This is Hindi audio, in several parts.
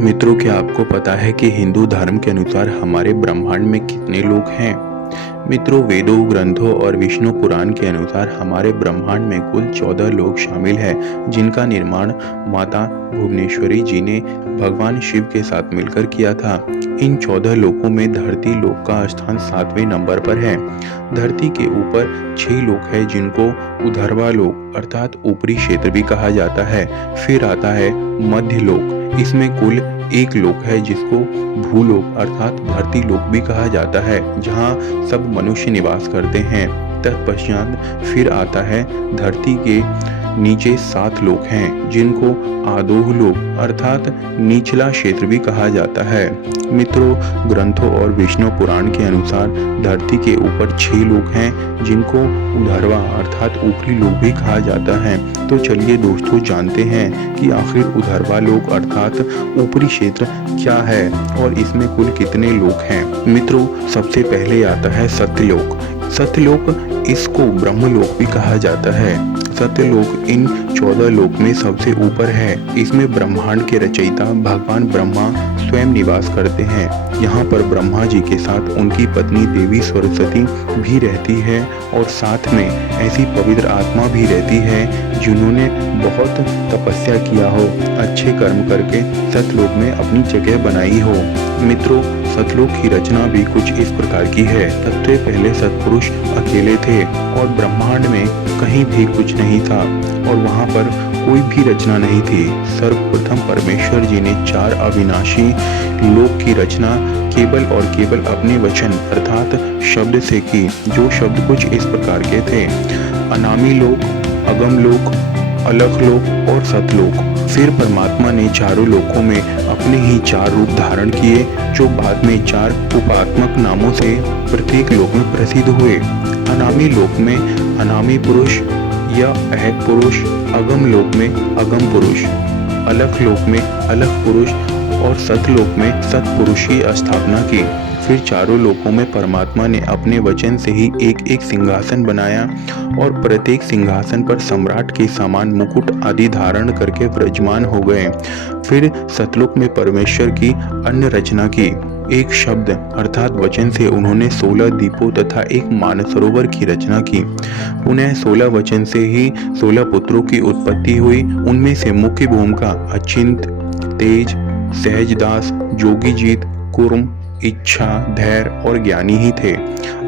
मित्रों, क्या आपको पता है कि हिंदू धर्म के अनुसार हमारे ब्रह्मांड में कितने लोक हैं? मित्रों, वेदों, ग्रंथों और विष्णु पुराण के अनुसार हमारे ब्रह्मांड में कुल 14 लोक शामिल हैं, जिनका निर्माण माता भुवनेश्वरी जी ने भगवान शिव के साथ मिलकर किया था। इन 14 लोकों में धरती लोक का स्थान 7वें नंबर पर है। धरती के ऊपर 6 लोक है, जिनको ऊर्ध्वा लोक अर्थात ऊपरी क्षेत्र भी कहा जाता है। फिर आता है मध्य लोक। इसमें कुल 1 लोक है, जिसको भूलोक अर्थात धरती लोक भी कहा जाता है, जहाँ सब मनुष्य निवास करते हैं। तत्पश्चात फिर आता है धरती के नीचे 7 लोक हैं, जिनको आधोह लोक अर्थात निचला क्षेत्र भी कहा जाता है। मित्रों, ग्रंथों और विष्णु पुराण के अनुसार धरती के ऊपर 6 लोक हैं, जिनको ऊर्ध्वा अर्थात ऊपरी लोक भी कहा जाता है। तो चलिए दोस्तों, जानते हैं कि आखिर ऊर्ध्वा लोक अर्थात ऊपरी क्षेत्र क्या है और इसमें कुल कितने लोक हैं। मित्रों, सबसे पहले आता है सत्यलोक। सत्यलोक, इसको ब्रह्मलोक भी कहा जाता है। सत्यलोक इन 14 लोक में सबसे ऊपर है। इसमें ब्रह्मांड के रचयिता भगवान ब्रह्मा स्वयं निवास करते हैं। यहाँ पर ब्रह्मा जी के साथ उनकी पत्नी देवी सरस्वती भी रहती है और साथ में ऐसी पवित्र आत्मा भी रहती है जिन्होंने बहुत तपस्या किया हो, अच्छे कर्म करके सतलोक में अपनी जगह बनाई हो। मित्रों, सतलोक की रचना भी कुछ इस प्रकार की है। सबसे पहले सतपुरुष अकेले थे और ब्रह्मांड में कहीं भी कुछ नहीं था और वहाँ पर कोई भी रचना नहीं थी। सर्वप्रथम परमेश्वर जी ने 4 अविनाशी लोक की रचना केवल और केवल अपने वचन अर्थात शब्द से की, जो शब्द कुछ इस प्रकार के थे: अनामी लोक, अगम लोक, अलख लोक और सतलोक। फिर परमात्मा ने चारों लोकों में अपने ही 4 रूप धारण किए, जो बाद में 4 उपात्मक नामों से प्रत्येक लोक में प्रसिद्ध हुए। अनामी लोक में अनामी पुरुष या अहत पुरुष, अगम लोक में अगम पुरुष, अलख लोक में अलख पुरुष और सतलोक में सतपुरुष की स्थापना की। फिर चारों लोकों में परमात्मा ने अपने वचन से ही एक एक सिंहासन बनाया और प्रत्येक सिंहासन पर सम्राट के समान मुकुट आदि धारण करके विराजमान हो गए। फिर सतलोक में परमेश्वर की अन्य रचना की। एक शब्द अर्थात वचन से उन्होंने 16 दीपों तथा एक मानसरोवर की रचना की। उन्हें 16 वचन से ही 16 पुत्रों की उत्पत्ति हुई। उनमें से मुख्य भूमिका अचिंत, तेज, सहजदास, जोगीजीत, कुर्म, इच्छा, धैर्य और ज्ञानी ही थे।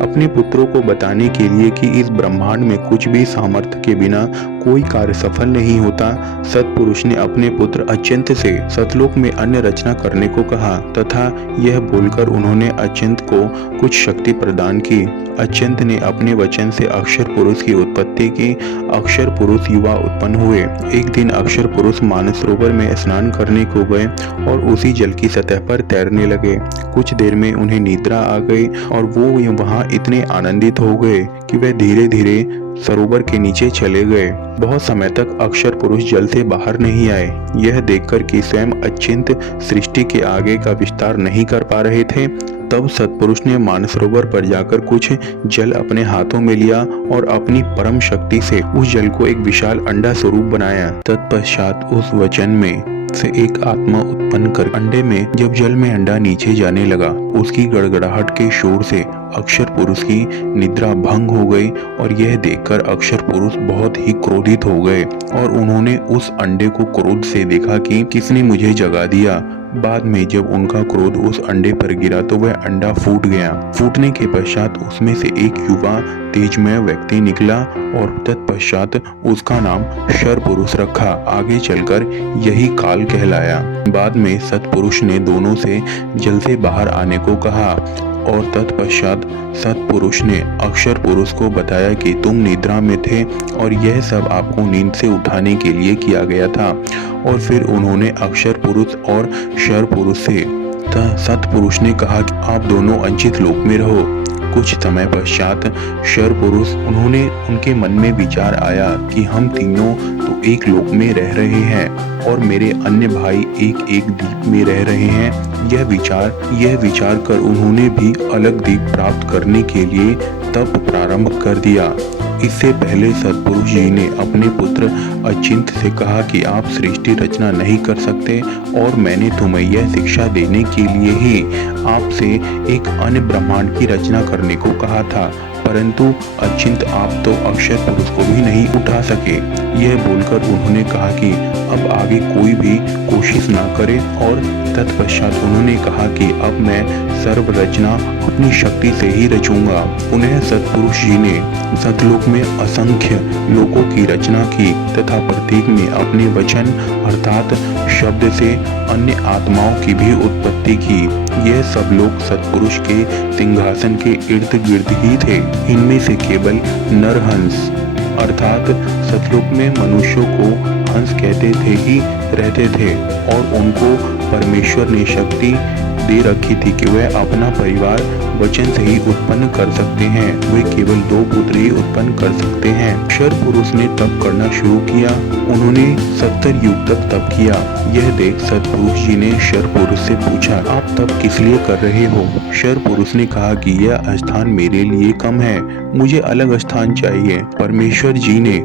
अपने पुत्रों को बताने के लिए कि इस ब्रह्मांड में कुछ भी सामर्थ्य के बिना कोई कार्य सफल नहीं होता, सतपुरुष ने अपने पुत्र अचिंत से सतलोक में अन्य रचना करने को कहा तथा यह बोलकर उन्होंने अचिंत को कुछ शक्ति प्रदान की। अचिंत ने अपने वचन से अक्षर पुरुष की उत्पत्ति की। अक्षर पुरुष युवा उत्पन्न हुए। एक दिन अक्षर पुरुष मानसरोवर में स्नान करने को गए और उसी जल की सतह पर तैरने लगे। कुछ देर में उन्हें निद्रा आ गई और वो वहां इतने आनंदित हो गए कि वे धीरे धीरे सरोवर के नीचे चले गए। बहुत समय तक अक्षर पुरुष जल से बाहर नहीं आए। यह देखकर कि स्वयं अचिंत सृष्टि के आगे का विस्तार नहीं कर पा रहे थे, तब सतपुरुष ने मानसरोवर पर जाकर कुछ जल अपने हाथों में लिया और अपनी परम शक्ति से उस जल को एक विशाल अंडा स्वरूप बनाया। तत्पश्चात उस वचन में से एक आत्मा उत्पन्न कर अंडे में जब जल में अंडा नीचे जाने लगा, उसकी गड़गड़ाहट के शोर से अक्षर पुरुष की निद्रा भंग हो गई और यह देखकर अक्षर पुरुष बहुत ही क्रोधित हो गए और उन्होंने उस अंडे को क्रोध से देखा कि किसने मुझे जगा दिया। बाद में जब उनका क्रोध उस अंडे पर गिरा तो वह अंडा फूट गया। फूटने के पश्चात उसमें से एक युवा तेजमय व्यक्ति निकला और तत्पश्चात उसका नाम शर पुरुष रखा। आगे चलकर यही काल कहलाया। बाद में सतपुरुष ने दोनों से जल से बाहर आने को कहा और तत्पश्चात सतपुरुष ने अक्षर पुरुष को बताया कि तुम निद्रा में थे और यह सब आपको नींद से उठाने के लिए किया गया था। और फिर उन्होंने अक्षर पुरुष और शर पुरुष से सतपुरुष ने कहा कि आप दोनों अंचित लोक में रहो। कुछ समय पश्चात शर पुरुष उनके मन में विचार आया कि हम तीनों तो एक लोक में रह रहे हैं और मेरे अन्य भाई एक एक द्वीप में रह रहे हैं। यह विचार कर उन्होंने भी अलग द्वीप प्राप्त करने के लिए तप प्रारंभ कर दिया। इससे पहले सतपुरुष जी ने अपने पुत्र अचिंत से कहा कि आप सृष्टि रचना नहीं कर सकते और मैंने तुम्हें यह शिक्षा देने के लिए ही आपसे एक अन्य ब्रह्मांड की रचना करने को कहा था, परंतु अचिंत आप तो अक्षर पुरुष को भी नहीं उठा सके। यह बोलकर उन्होंने कहा कि अब आगे कोई भी कोशिश ना करे और तत्पश्चात उन्होंने कहा कि अब मैं सर्व रचना अपनी शक्ति से ही रचूंगा। उन्हें सतपुरुष जी ने सतलोक में असंख्य लोकों की रचना की तथा प्रत्येक में अपने वचन अर्थात शब्द से अन्य आत्माओं की भी उत्पत्ति की। यह सब लोग सतपुरुष के सिंहासन के इर्द गिर्द ही थे। इनमें से केवल नरहंस अर्थात सतलोक में मनुष्यों को हंस कहते थे ही रहते थे और उनको परमेश्वर ने शक्ति दे रखी थी कि वह अपना परिवार वचन से ही उत्पन्न कर सकते हैं। वे केवल 2 पुत्र ही उत्पन्न कर सकते हैं। क्षर पुरुष ने तप करना शुरू किया। उन्होंने 70 युग तक तप किया। यह देख सतपुरुष जी ने क्षर पुरुष से पूछा, आप तप किस लिए कर रहे हो? क्षर पुरुष ने कहा कि यह स्थान मेरे लिए कम है, मुझे अलग स्थान चाहिए। परमेश्वर जी ने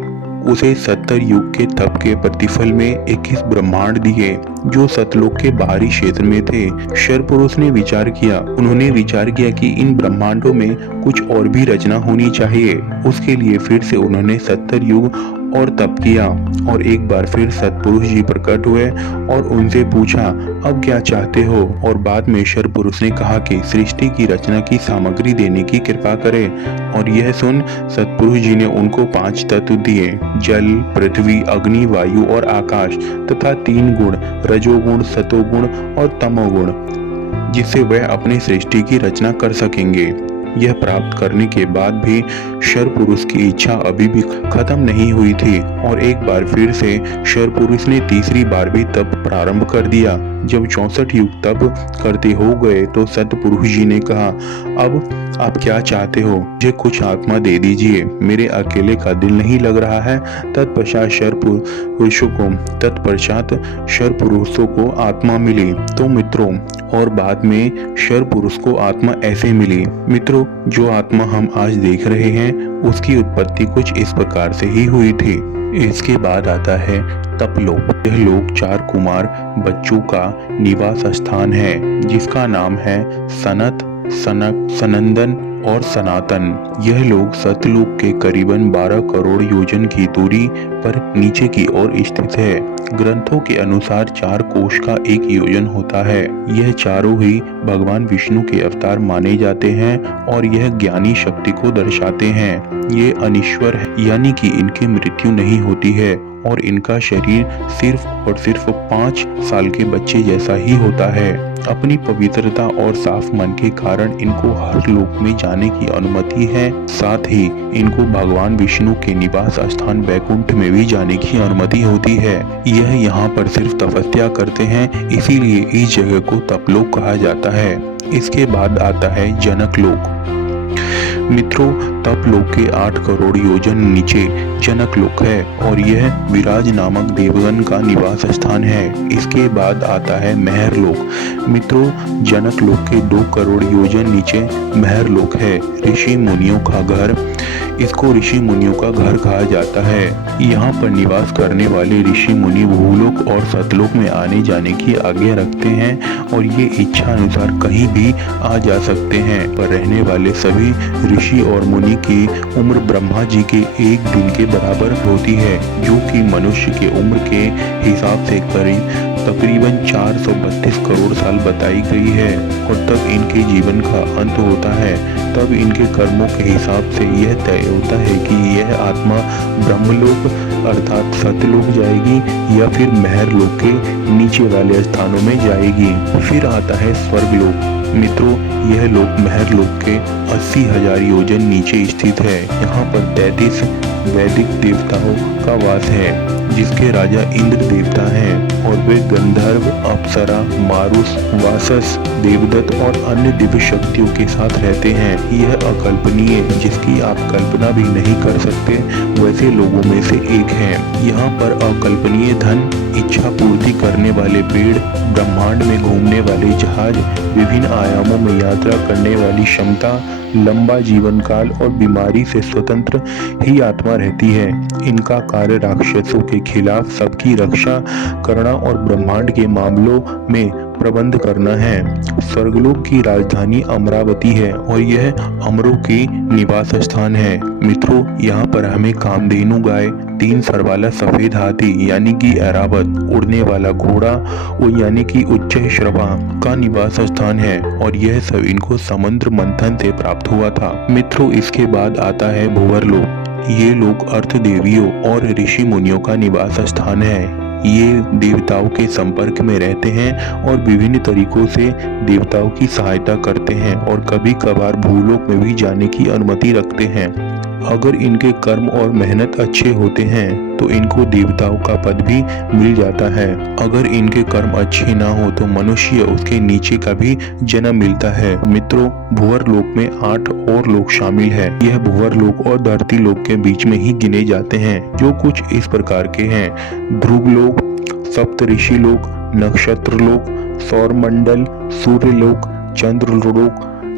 उसे 70 युग के तप के प्रतिफल में 21 ब्रह्मांड दिए जो सतलोक के बाहरी क्षेत्र में थे। क्षर पुरुष ने विचार किया। उन्होंने विचार किया कि इन ब्रह्मांडों में कुछ और भी रचना होनी चाहिए। उसके लिए फिर से उन्होंने 70 युग और तप किया और एक बार फिर सतपुरुष जी प्रकट हुए और उनसे पूछा, अब क्या चाहते हो? और बाद में क्षर पुरुष ने कहा कि सृष्टि की रचना की सामग्री देने की कृपा करें। और यह सुन सतपुरुष जी ने उनको 5 तत्व दिए, जल, पृथ्वी, अग्नि, वायु और आकाश तथा 3 गुण, रजोगुण, सतोगुण और तमोगुण, जिससे वह अपनी सृष्टि की रचना कर सकेंगे। यह प्राप्त करने के बाद भी क्षर पुरुष की इच्छा अभी भी खत्म नहीं हुई थी और एक बार फिर से क्षर पुरुष ने तीसरी बार भी तप प्रारंभ कर दिया। जब 64 युग तप करते हो गए तो सतपुरुष जी ने कहा, अब आप क्या चाहते हो? मुझे कुछ आत्मा दे दीजिए, मेरे अकेले का दिल नहीं लग रहा है। तत्पश्चात क्षर पुरुषों को आत्मा मिली तो मित्रों, और बाद में क्षर पुरुष को आत्मा ऐसे मिली। मित्रों, जो आत्मा हम आज देख रहे हैं उसकी उत्पत्ति कुछ इस प्रकार से ही हुई थी। इसके बाद आता है तपलोक। यह लोक 4 कुमार बच्चों का निवास स्थान है जिसका नाम है सनत, सनक, सनंदन और सनातन। यह लोग सतलोक के करीबन 12 करोड़ योजन की दूरी पर नीचे की ओर स्थित है। ग्रंथों के अनुसार 4 कोश का 1 योजन होता है। यह चारों ही भगवान विष्णु के अवतार माने जाते हैं और यह ज्ञानी शक्ति को दर्शाते हैं। ये अनिश्वर है, यानी कि इनकी मृत्यु नहीं होती है और इनका शरीर सिर्फ और सिर्फ 5 साल के बच्चे जैसा ही होता है। अपनी पवित्रता और साफ मन के कारण इनको हर लोक में जाने की अनुमति है। साथ ही इनको भगवान विष्णु के निवास स्थान वैकुंठ में भी जाने की अनुमति होती है। यह यहाँ पर सिर्फ तपस्या करते हैं, इसीलिए इस जगह को तपलोक कहा जाता है। इसके बाद आता है जनक लोक। मित्रों, तपलोक के 8 करोड़ योजन नीचे जनक लोक है और यह विराज नामक देवगण का निवास स्थान है। इसके बाद आता है महर लोक। मित्रों, जनक लोक के 2 करोड़ योजन नीचे महर लोक है, ऋषि मुनियों का घर। इसको ऋषि मुनियों का घर कहा जाता है। यहाँ पर निवास करने वाले ऋषि मुनि भूलोक और सतलोक में आने जाने की आज्ञा रखते हैं और ये इच्छा अनुसार कहीं भी आ जा सकते हैं। पर रहने वाले सभी ऋषि और मुनि की उम्र ब्रह्मा जी के 1 दिन के बराबर होती है, जो कि मनुष्य के उम्र के हिसाब से तकरीबन 432 करोड़ साल बताई गई है। और तब इनके जीवन का अंत होता है। तब इनके कर्मों के हिसाब से यह तय होता है कि यह आत्मा ब्रह्मलोक अर्थात सतलोक जाएगी या फिर महर लोक के नीचे वाले स्थानों में जाएगी। फिर आता है स्वर्गलोक। मित्रों, यह लोक महर लोक के 80,000 योजन नीचे स्थित है। यहाँ पर 33 वैदिक देवताओं का वास है, जिसके राजा इंद्र देवता हैं और वे गंधर्व, अप्सरा, मारुस, वासस, देवदत्त और अन्य दिव्य शक्तियों के साथ रहते हैं। यह अकल्पनीय, जिसकी आप कल्पना भी नहीं कर सकते, वैसे लोगों में से एक है। यहाँ पर अकल्पनीय धन, इच्छा पूर्ति करने वाले पेड़, ब्रह्मांड में घूमने वाले जहाज, विभिन्न आयामों में यात्रा करने वाली क्षमता, लंबा जीवन काल और बीमारी से स्वतंत्र ही आत्मा रहती है। इनका कार्य राक्षसों के खिलाफ सबकी रक्षा करना और ब्रह्मांड के मामलों में प्रबंध करना है। स्वर्गलोक की राजधानी अमरावती है और यह अमरों की निवास स्थान है। मित्रों, यहाँ पर हमें कामधेनु गाय, 3 सर वाला सफेद हाथी यानी कि ऐरावत, उड़ने वाला घोड़ा यानी कि उच्चैःश्रवा का निवास स्थान है और यह सब इनको समुद्र मंथन से प्राप्त हुआ था। मित्रों, इसके बाद आता है भुवरलोक। ये लोग अर्थ देवियों और ऋषि मुनियों का निवास स्थान है। ये देवताओं के संपर्क में रहते हैं और विभिन्न तरीकों से देवताओं की सहायता करते हैं और कभी कभार भूलोक में भी जाने की अनुमति रखते हैं। अगर इनके कर्म और मेहनत अच्छे होते हैं तो इनको देवताओं का पद भी मिल जाता है। अगर इनके कर्म अच्छे ना हो तो मनुष्य उसके नीचे का भी जन्म मिलता है। मित्रों, भुवर लोक में 8 और लोक शामिल है। यह भुवर लोक और धरती लोक के बीच में ही गिने जाते हैं, जो कुछ इस प्रकार के हैं: ध्रुवलोक, सप्तऋषि लोक, नक्षत्र लोक, सौरमंडल, सूर्यलोक,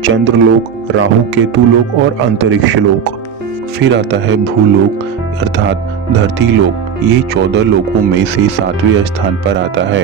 चंद्रलोक, राहु केतु लोक और अंतरिक्ष लोक। फिर आता है भूलोक अर्थात धरती लोक। ये 14 लोकों में से 7वें स्थान पर आता है।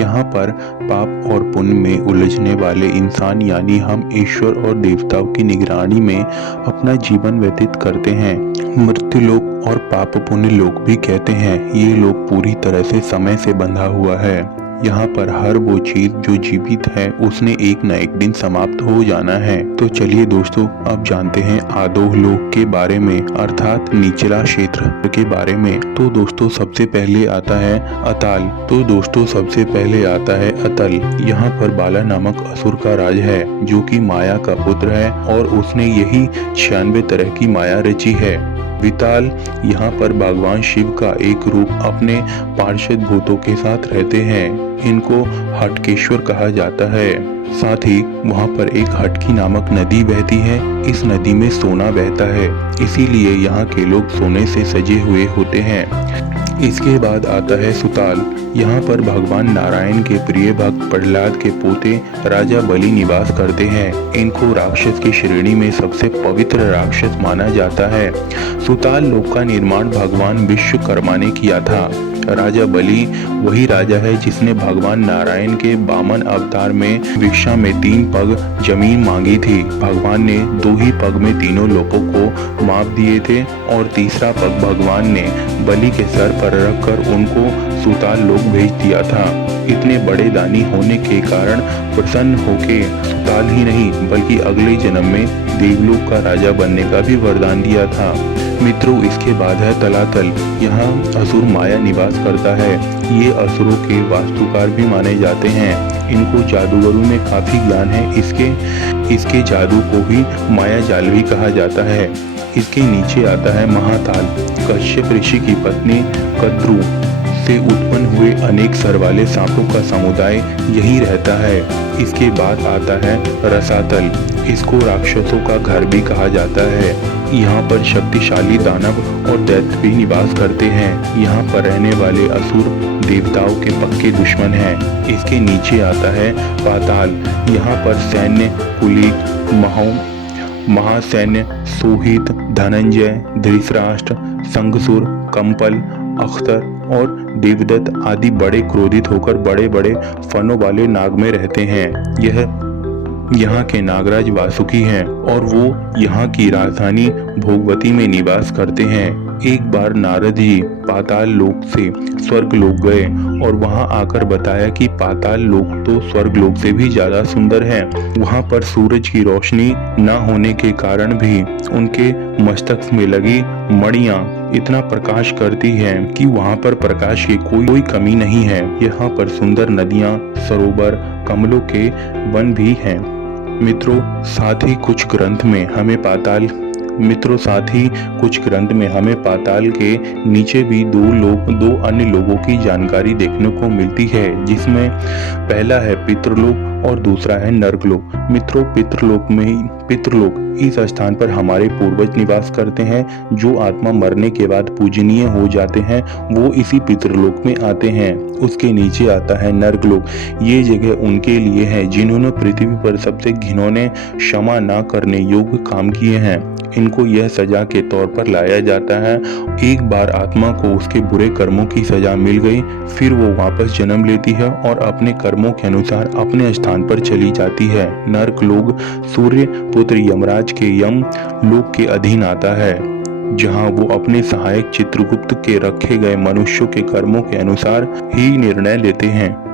यहाँ पर पाप और पुण्य में उलझने वाले इंसान यानी हम ईश्वर और देवताओं की निगरानी में अपना जीवन व्यतीत करते हैं। मृत्यु लोक और पाप पुण्य लोक भी कहते हैं। ये लोक पूरी तरह से समय से बंधा हुआ है। यहाँ पर हर वो चीज जो जीवित है उसने एक न एक दिन समाप्त हो जाना है। तो चलिए दोस्तों, अब जानते हैं आधोह लोक के बारे में अर्थात निचला क्षेत्र के बारे में। तो दोस्तों, सबसे पहले आता है अतल। यहाँ पर बाला नामक असुर का राज है, जो कि माया का पुत्र है और उसने यही 96 तरह की माया रची है। विताल, यहाँ पर भगवान शिव का एक रूप अपने पार्षद भूतों के साथ रहते हैं। इनको हटकेश्वर कहा जाता है। साथ ही वहाँ पर एक हटकी नामक नदी बहती है। इस नदी में सोना बहता है, इसीलिए यहाँ के लोग सोने से सजे हुए होते हैं। इसके बाद आता है सुताल। यहाँ पर भगवान नारायण के प्रिय भक्त प्रहलाद के पोते राजा बलि निवास करते हैं। इनको राक्षस की श्रेणी में सबसे पवित्र राक्षस माना जाता है। सुताल लोक का निर्माण भगवान विश्वकर्मा ने किया था। राजा बलि वही राजा है जिसने भगवान नारायण के वामन अवतार में भिक्षा में 3 पग जमीन मांगी थी। भगवान ने 2 ही पग में तीनों लोगों को माप दिए थे और तीसरा पग भगवान ने बलि के सर पर रखकर उनको सुताल लोक भेज दिया था। इतने बड़े दानी होने के कारण प्रसन्न होके सुताल ही नहीं बल्कि अगले जन्म में देवलोक का राजा बनने का भी वरदान दिया था। मित्रों, इसके बाद है तलातल। यहाँ असुर माया निवास करता है। ये असुरों के वास्तुकार भी माने जाते हैं। इनको जादूगरों में काफी ज्ञान है। इसके जादू को ही माया जाल भी कहा जाता है। इसके नीचे आता है महाताल। कश्यप ऋषि की पत्नी कद्रू से उत्पन्न हुए अनेक सर वाले सांपों का समुदाय यही रहता है। इसके बाद आता है रसातल। इसको राक्षसों का घर भी कहा जाता है। यहाँ पर शक्तिशाली दानव और दैत्य भी निवास करते हैं। यहाँ पर रहने वाले असुर देवताओं के पक्के दुश्मन हैं। इसके नीचे आता है पाताल। यहाँ पर सैन्य कुलीन, महासैन्य सोहित, धनंजय, धृतराष्ट्र, शंखसूर, कंपल, अख्तर और देवदत्त आदि बड़े क्रोधित होकर बड़े बड़े फनों वाले नाग में रहते हैं। यह यहाँ के नागराज वासुकी हैं और वो यहाँ की राजधानी भोगवती में निवास करते हैं। एक बार नारद जी पाताल लोक से स्वर्ग लोक गए और वहाँ आकर बताया कि पाताल लोक तो स्वर्ग लोक से भी ज्यादा सुंदर है। वहाँ पर सूरज की रोशनी न होने के कारण भी उनके मस्तक में लगी मणियां इतना प्रकाश करती हैं कि वहाँ पर प्रकाश की कोई कमी नहीं है। यहाँ पर सुंदर नदियाँ, सरोवर, कमलों के वन भी हैं। मित्रों, साथ ही कुछ ग्रंथ में हमें पाताल के नीचे भी दो अन्य लोगों की जानकारी देखने को मिलती है, जिसमें पहला है पितृलोक और दूसरा है नर्कलोक। मित्रों, पितृलोक इस स्थान पर हमारे पूर्वज निवास करते हैं। जो आत्मा मरने के बाद पूजनीय हो जाते हैं वो इसी पितृलोक में आते हैं। उसके नीचे आता है नर्कलोक। ये जगह उनके लिए है जिन्होंने पृथ्वी पर सबसे घिनौने, क्षमा ना करने योग्य काम किए हैं। इनको यह सजा के तौर पर लाया जाता है। एक बार आत्मा को उसके बुरे कर्मों की सजा मिल गई, फिर वो वापस जन्म लेती है और अपने कर्मों के अनुसार अपने स्थान पर चली जाती है। नर्क लोक सूर्य पुत्र यमराज के यम लोक के अधीन आता है, जहां वो अपने सहायक चित्रगुप्त के रखे गए मनुष्यों के कर्मों के अनुसार ही निर्णय लेते हैं।